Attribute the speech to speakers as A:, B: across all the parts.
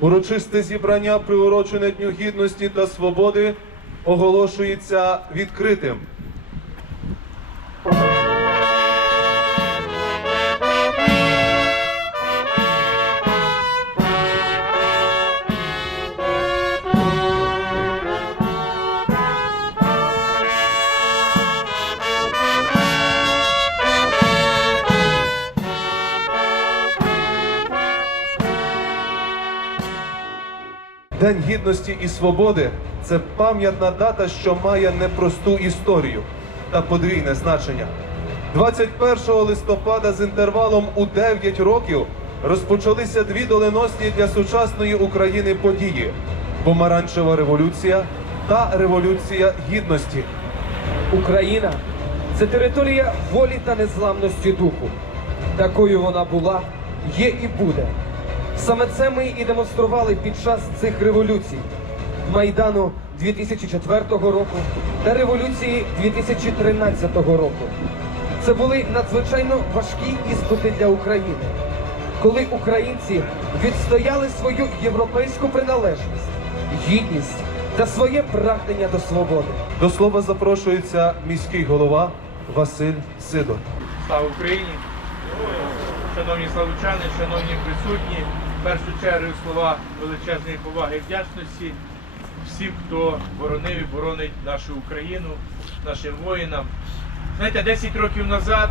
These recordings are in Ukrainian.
A: Урочисте зібрання, приурочене Дню Гідності та Свободи, оголошується відкритим. День гідності і свободи це пам'ятна дата, що має непросту історію та подвійне значення. 21 листопада з інтервалом у 9 років розпочалися дві доленосні для сучасної України події: Помаранчева революція та Революція Гідності.
B: Україна це територія волі та незламності духу. Такою вона була, є і буде. Саме це ми і демонстрували під час цих революцій Майдану 2004 року та революції 2013 року. Це були надзвичайно важкі іспити для України, коли українці відстояли свою європейську приналежність, гідність та своє прагнення до свободи.
A: До слова запрошується міський голова Василь Сидор.
C: Слава Україні! Шановні славучани, шановні присутні, в першу чергу слова величезної поваги і вдячності всім, хто боронив і боронить нашу Україну, нашим воїнам. Знаєте, 10 років назад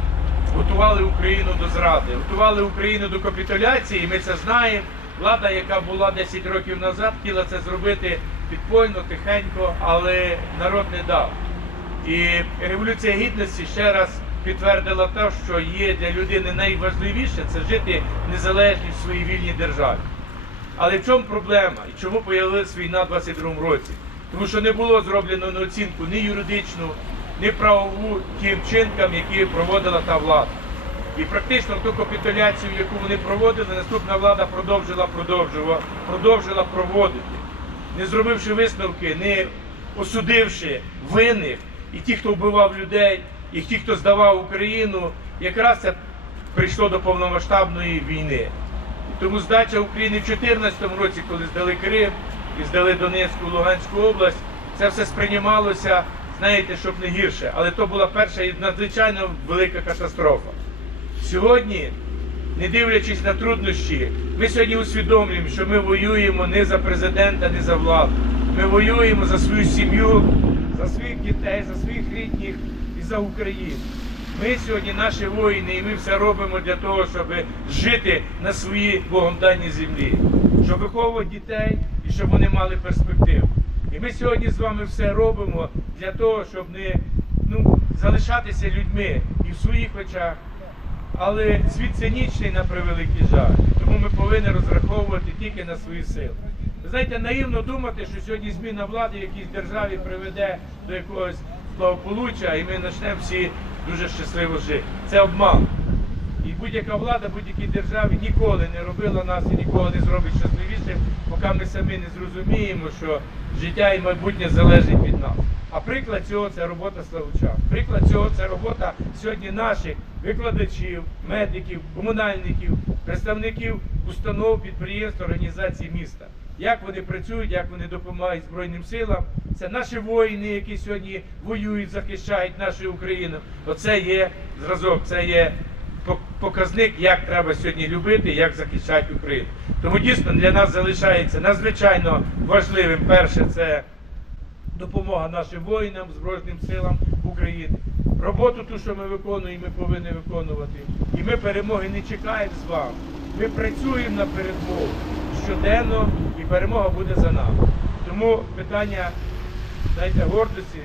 C: готували Україну до зради, готували Україну до капітуляції, ми це знаємо. Влада, яка була 10 років назад, хотіла це зробити підпольно, тихенько, але народ не дав. І революція гідності ще раз підтвердила те, що є для людини найважливіше це жити в незалежній в своїй вільній державі. Але в чому проблема і чому появилась війна в 22-му році? Тому що не було зроблено на оцінку ні юридичну, ні правову тим вчинкам, які проводила та влада. І практично ту капітуляцію, яку вони проводили, наступна влада продовжила, продовжувала, продовжила проводити не зробивши висновки, не осудивши винних і ті, хто вбивав людей, і ті, хто здавав Україну, якраз це прийшло до повномасштабної війни. Тому здача України в 2014 році, коли здали Крим і здали Донецьку, Луганську область, це все сприймалося, знаєте, щоб не гірше. Але то була перша і надзвичайно велика катастрофа. Сьогодні, не дивлячись на труднощі, ми сьогодні усвідомлюємо, що ми воюємо не за президента, не за владу. Ми воюємо за свою сім'ю, за своїх дітей, за своїх рідних за Україну. Ми сьогодні наші воїни, і ми все робимо для того, щоб жити на своїй Богом даній землі, щоб виховувати дітей і щоб вони мали перспективу. І ми сьогодні з вами все робимо для того, щоб не ну, залишатися людьми і в своїх очах, але світ цинічний на превеликий жаль. Тому ми повинні розраховувати тільки на свої сили. Ви знаєте, наївно думати, що сьогодні зміна влади в якійсь державі приведе до якогось благополуччя, і ми почнемо всі дуже щасливо жити. Це обман. І будь-яка влада, будь-якій державі ніколи не робила нас і нікого не зробить щасливішим, поки ми самі не зрозуміємо, що життя і майбутнє залежить від нас. А приклад цього це робота славучан. Приклад цього це робота сьогодні наших викладачів, медиків, комунальників, представників установ, підприємств, організацій міста. Як вони працюють, як вони допомагають Збройним силам. Це наші воїни, які сьогодні воюють, захищають нашу Україну. Оце є зразок, це є показник, як треба сьогодні любити, як захищати Україну. Тому дійсно для нас залишається надзвичайно важливим. Перше, це допомога нашим воїнам, Збройним силам України. Роботу ту, що ми виконуємо, ми повинні виконувати. І ми перемоги не чекаємо з вами. Ми працюємо на перемогу щоденно, і перемога буде за нами. Тому питання знаєте, гордості,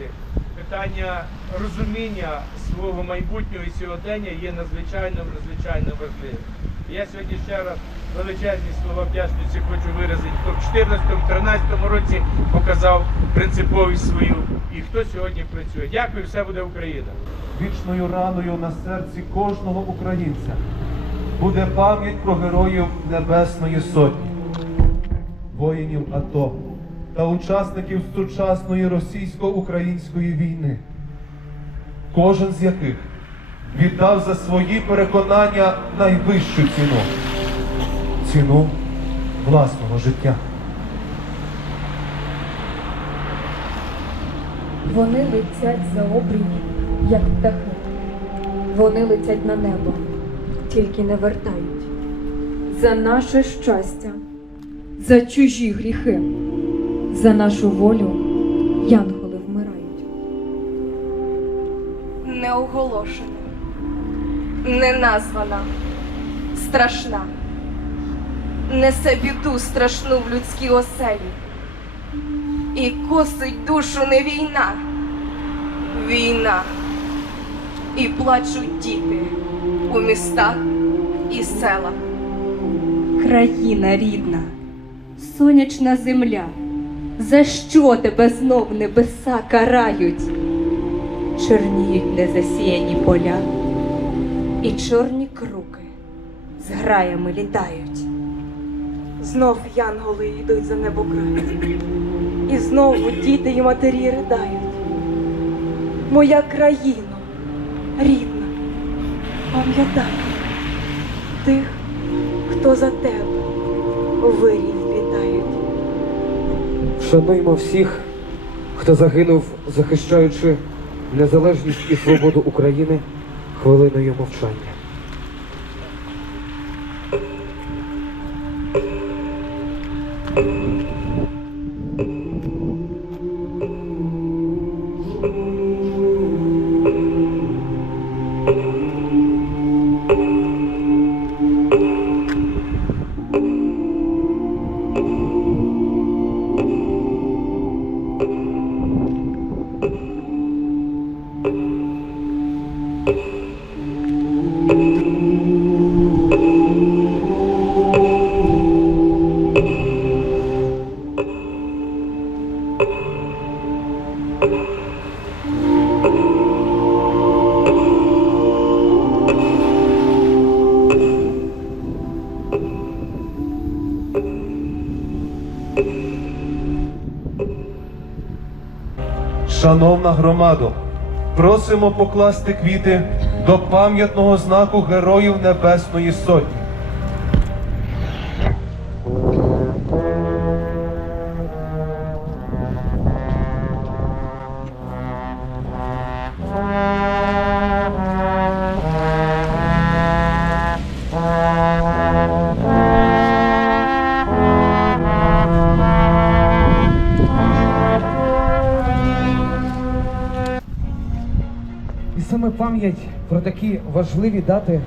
C: питання розуміння свого майбутнього і сьогодення є надзвичайно, надзвичайно важливим. Я сьогодні ще раз величезні слова вдячності хочу виразити, хто в 2014-2013 році показав принциповість свою і хто сьогодні працює. Дякую, все буде Україна.
A: Вічною раною на серці кожного українця буде пам'ять про героїв Небесної Сотні, воїнів АТО та учасників сучасної російсько-української війни, кожен з яких віддав за свої переконання найвищу ціну ціну власного життя.
D: Вони летять за обрій, як птахи. Вони летять на небо, тільки не вертають. За наше щастя, за чужі гріхи, за нашу волю янголи вмирають.
E: неоголошена, неназвана, страшна, несе біду страшну в людській оселі. І косить душу не війна, війна. І плачуть діти у містах і селах.
F: Країна рідна, сонячна земля, за що тебе знов небеса карають? Чорніють незасіяні поля, і чорні круки з граями літають.
G: Знов янголи йдуть за небокрай, і знову діти й матері ридають. Моя країно, рідна, пам'ятай тих, хто за тебе літають.
B: Шануймо всіх, хто загинув, захищаючи незалежність і свободу України хвилиною мовчання.
A: Шановна громадо, просимо покласти квіти до пам'ятного знаку Героїв Небесної Сотні.
B: І саме пам'ять про такі важливі дати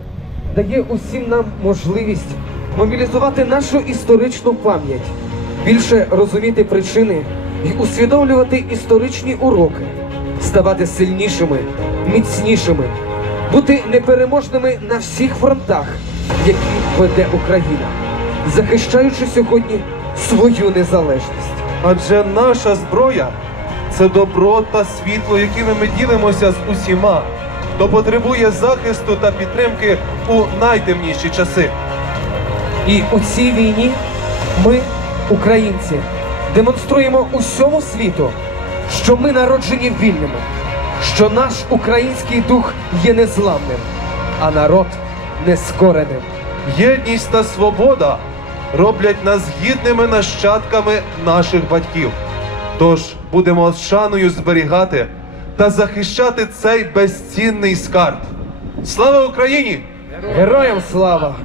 B: дає усім нам можливість мобілізувати нашу історичну пам'ять, більше розуміти причини і усвідомлювати історичні уроки, ставати сильнішими, міцнішими, бути непереможними на всіх фронтах, які веде Україна, захищаючи сьогодні свою незалежність.
A: Адже наша зброя це добро та світло, якими ми ділимося з усіма, хто потребує захисту та підтримки у найтемніші часи.
B: І у цій війні ми, українці, демонструємо усьому світу, що ми народжені вільними, що наш український дух є незламним, а народ нескореним.
A: Єдність та свобода роблять нас гідними нащадками наших батьків. Тож будемо з шаною зберігати та захищати цей безцінний скарб. Слава Україні!
B: Героям слава!